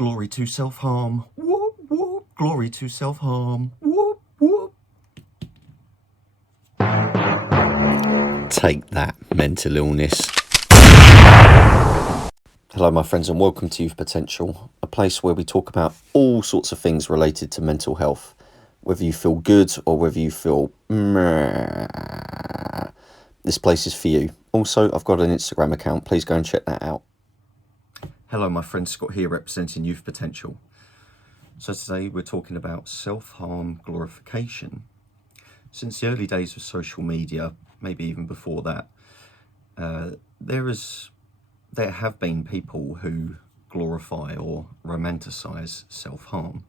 Glory to self-harm. Whoop, whoop. Glory to self-harm. Whoop, whoop. Take that, mental illness. Hello, my friends, and welcome to Youth Potential, a place where we talk about all sorts of things related to mental health. Whether you feel good or whether you feel meh, this place is for you. Also, I've got an Instagram account. Please go and check that out. Hello, my friend Scott here, representing Youth Potential. So today we're talking about self-harm glorification. Since the early days of social media, maybe even before that, there have been people who glorify or romanticize self-harm.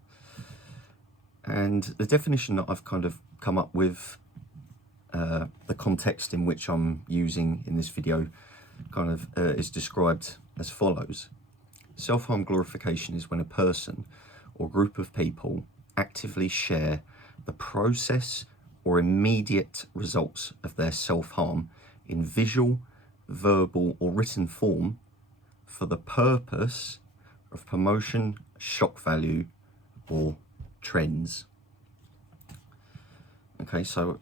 And the definition that I've kind of come up with, the context in which I'm using in this video, kind of is described as follows. Self-harm glorification is when a person or group of people actively share the process or immediate results of their self-harm in visual, verbal or written form for the purpose of promotion, shock value or trends. Okay, so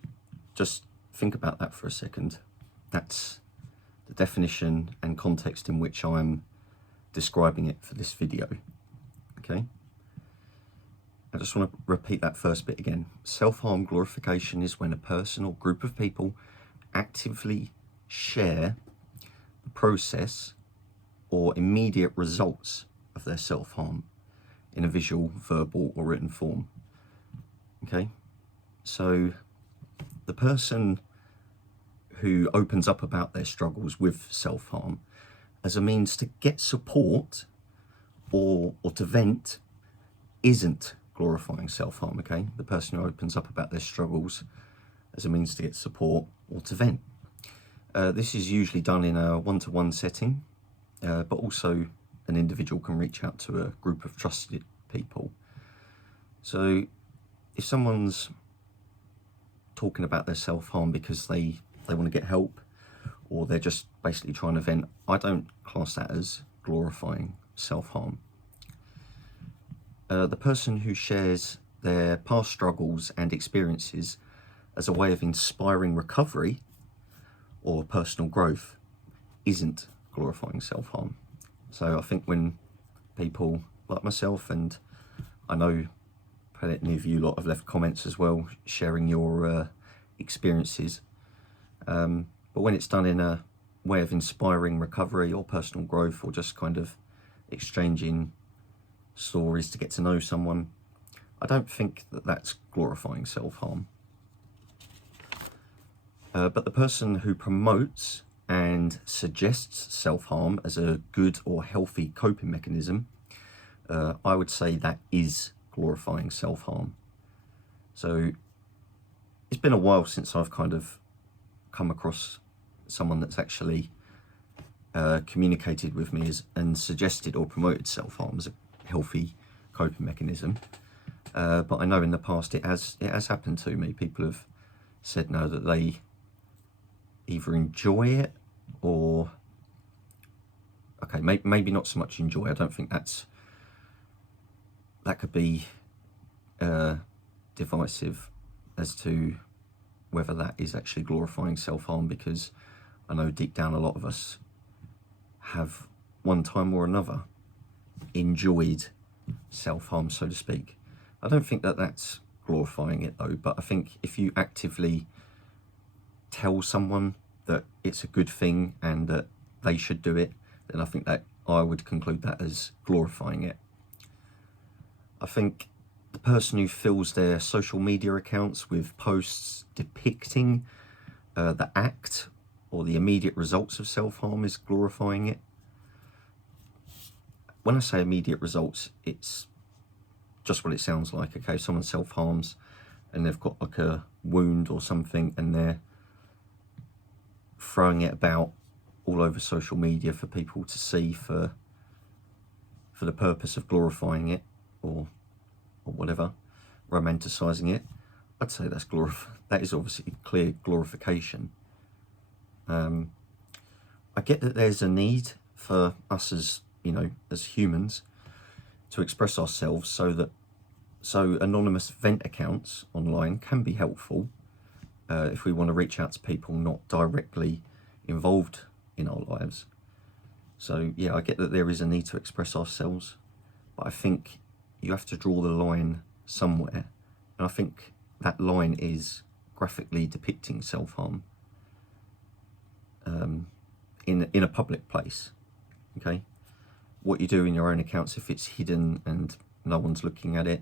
just think about that for a second. That's the definition and context in which I'm describing it for this video. Okay, I just want to repeat that first bit again. Self-harm glorification is when a person or group of people actively share the process or immediate results of their self-harm in a visual, verbal or written form. Okay, so the person who opens up about their struggles with self-harm as a means to get support or to vent isn't glorifying self-harm. Okay, the person who opens up about their struggles as a means to get support or to vent. This is usually done in a one-to-one setting, but also an individual can reach out to a group of trusted people. So if someone's talking about their self-harm because they want to get help, or they're just basically trying to vent, I don't class that as glorifying self-harm. The person who shares their past struggles and experiences as a way of inspiring recovery or personal growth isn't glorifying self-harm. So I think when people like myself, and I know plenty of you lot have left comments as well, sharing your experiences, but when it's done in a way of inspiring recovery or personal growth, or just kind of exchanging stories to get to know someone, I don't think that that's glorifying self-harm. But the person who promotes and suggests self-harm as a good or healthy coping mechanism, I would say that is glorifying self-harm. So it's been a while since I've kind of come across someone that's actually communicated with me and suggested or promoted self-harm as a healthy coping mechanism. But I know in the past it has happened to me. People have said no, that they either enjoy it or, okay, maybe not so much enjoy. I don't think that could be divisive as to whether that is actually glorifying self-harm, because I know deep down a lot of us have one time or another enjoyed self-harm, so to speak. I don't think that that's glorifying it though, but I think if you actively tell someone that it's a good thing and that they should do it, then I think that I would conclude that as glorifying it. I think the person who fills their social media accounts with posts depicting the act or the immediate results of self-harm is glorifying it. When I say immediate results, it's just what it sounds like. Okay, someone self-harms and they've got like a wound or something, and they're throwing it about all over social media for people to see for the purpose of glorifying it or whatever, romanticizing it. I'd say that is obviously clear glorification. I get that there's a need for us as humans to express ourselves, so anonymous vent accounts online can be helpful if we want to reach out to people not directly involved in our lives. So yeah, I get that there is a need to express ourselves, but I think you have to draw the line somewhere, and I think that line is graphically depicting self-harm in a public place. Okay, what you do in your own accounts, if it's hidden and no one's looking at it,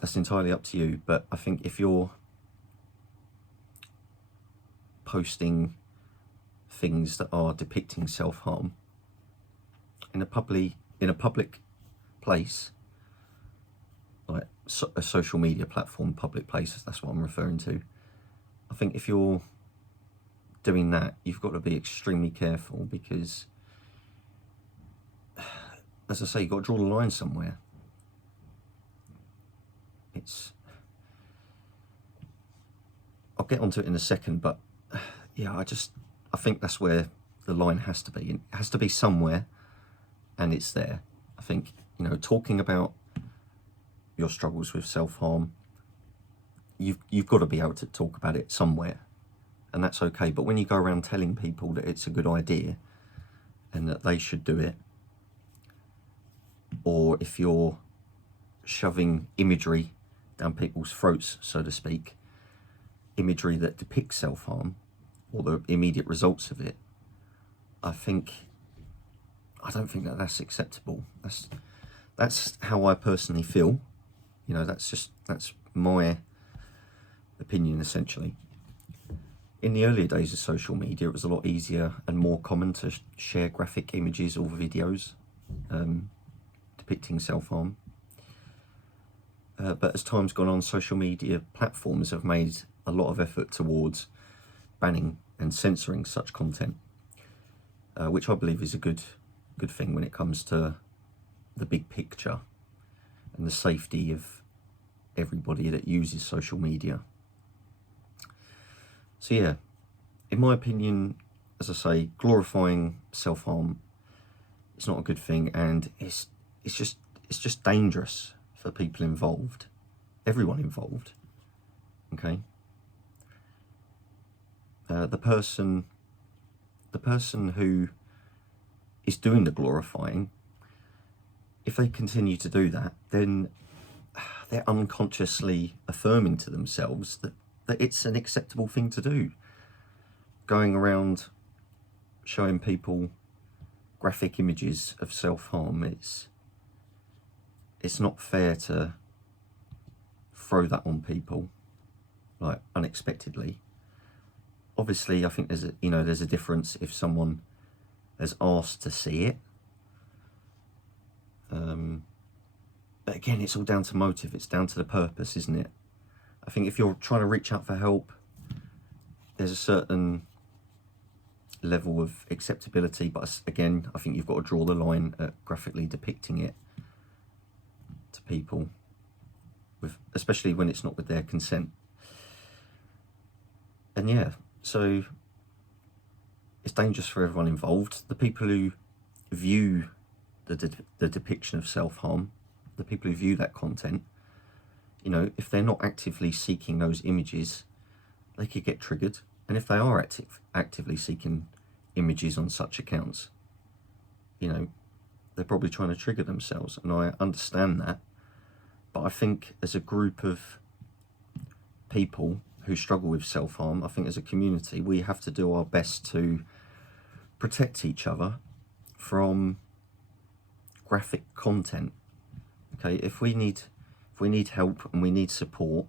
that's entirely up to you. But I think if you're posting things that are depicting self-harm in a public place, like a social media platform, public place, that's what I'm referring to. I think if you're doing that, you've got to be extremely careful, because, as I say, you've got to draw the line somewhere. I'll get onto it in a second, but yeah, I think that's where the line has to be. It has to be somewhere, and it's there. I think, talking about your struggles with self-harm, you've got to be able to talk about it somewhere, and that's okay. But when you go around telling people that it's a good idea and that they should do it, or if you're shoving imagery down people's throats, so to speak, imagery that depicts self-harm or the immediate results of it, I don't think that that's acceptable. That's how I personally feel. That's my opinion, essentially. In the earlier days of social media, it was a lot easier and more common to share graphic images or videos depicting self-harm. But as time's gone on, social media platforms have made a lot of effort towards banning and censoring such content, which I believe is a good thing when it comes to the big picture and the safety of everybody that uses social media. So yeah, in my opinion, as I say, glorifying self-harm is not a good thing, and it's just dangerous for people involved, everyone involved. Okay. The person who is doing the glorifying, if they continue to do that, then they're unconsciously affirming to themselves that it's an acceptable thing to do. Going around showing people graphic images of self-harm, it's not fair to throw that on people, like, unexpectedly. Obviously, I think there's a difference if someone has asked to see it. But again, it's all down to motive. It's down to the purpose, isn't it? I think if you're trying to reach out for help, there's a certain level of acceptability. But again, I think you've got to draw the line at graphically depicting it to people, especially when it's not with their consent. And yeah, so it's dangerous for everyone involved. The people who view the depiction of self-harm, the people who view that content, if they're not actively seeking those images, they could get triggered. And if they are actively seeking images on such accounts, they're probably trying to trigger themselves, and I understand that. But I think as a group of people who struggle with self-harm, I think as a community, we have to do our best to protect each other from graphic content. Okay, if we need help and we need support,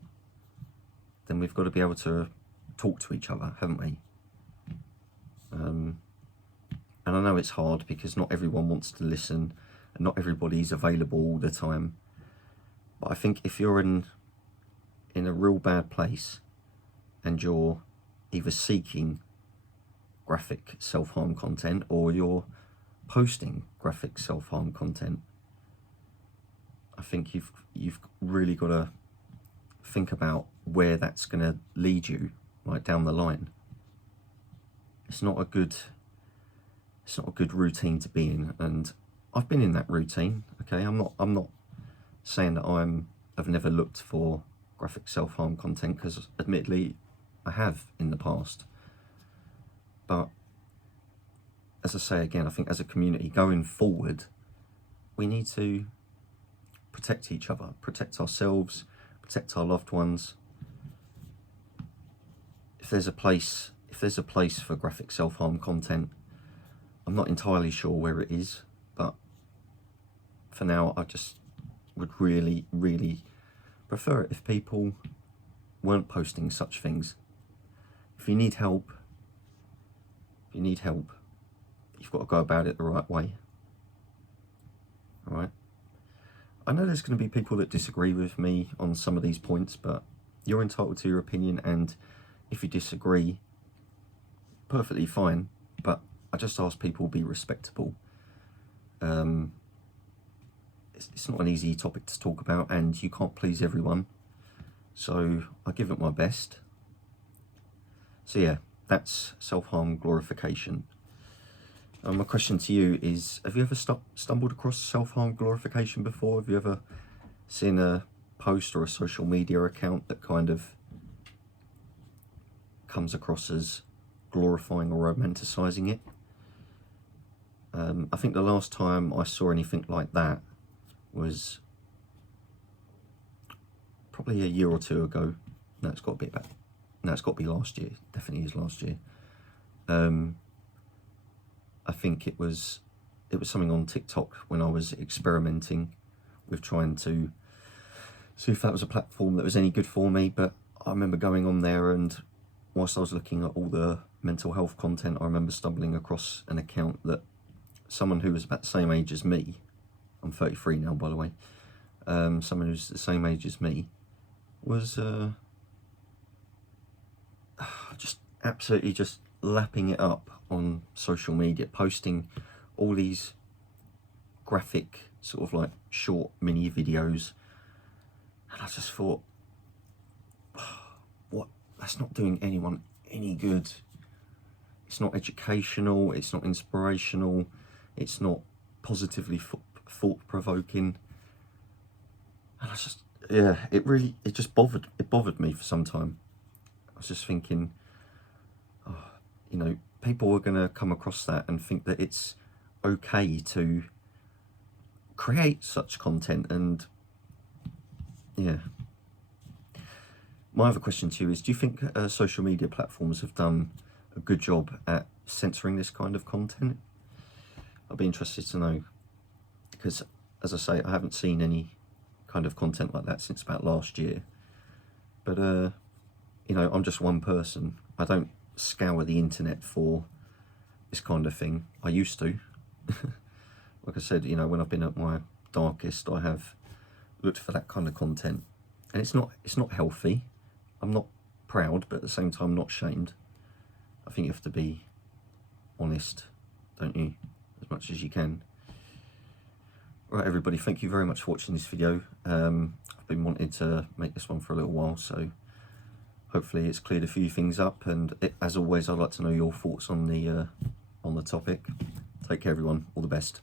then we've got to be able to talk to each other, haven't we? And I know it's hard because not everyone wants to listen and not everybody's available all the time. But I think if you're in a real bad place and you're either seeking graphic self-harm content or you're posting graphic self-harm content, I think you've really got to think about where that's going to lead you, right down the line. It's not a good routine to be in, and I've been in that routine. Okay, I'm not saying that I've never looked for graphic self-harm content, because admittedly I have in the past. But as I say again, I think as a community going forward, we need to protect each other, protect ourselves, protect our loved ones. If there's a place for graphic self-harm content, I'm not entirely sure where it is, but for now I just would really, really prefer it if people weren't posting such things. If you need help, you've got to go about it the right way. All right? I know there's going to be people that disagree with me on some of these points, but you're entitled to your opinion, and if you disagree, perfectly fine, but I just ask people be respectable. It's not an easy topic to talk about, and you can't please everyone, so I give it my best. So yeah, that's self-harm glorification. My question to you is, have you ever stumbled across self-harm glorification before? Have you ever seen a post or a social media account that kind of comes across as glorifying or romanticizing it? I think the last time I saw anything like that was probably a year or two ago. No, it's got to be last year. Definitely is last year. I think it was something on TikTok when I was experimenting with trying to see if that was a platform that was any good for me. But I remember going on there, and whilst I was looking at all the mental health content, I remember stumbling across an account that someone who was about the same age as me, I'm 33 now, by the way, someone who's the same age as me, was just absolutely just lapping it up on social media, posting all these graphic sort of like short mini videos, and I just thought, what? That's not doing anyone any good. It's not educational, it's not inspirational, it's not positively thought-provoking. And I just, yeah, it just bothered me for some time. I was just thinking, you know, people are going to come across that and think that it's okay to create such content. And yeah, my other question to you is, do you think social media platforms have done a good job at censoring this kind of content? I'd be interested to know, because as I say, I haven't seen any kind of content like that since about last year. But you know, I'm just one person. I don't scour the internet for this kind of thing. I used to. Like I said, you know, when I've been at my darkest, I have looked for that kind of content, and it's not healthy. I'm not proud, but at the same time not shamed. I think you have to be honest, don't you, as much as you can. Right, everybody, thank you very much for watching this video. I've been wanting to make this one for a little while, so hopefully it's cleared a few things up, and as always, I'd like to know your thoughts on the topic. Take care, everyone. All the best.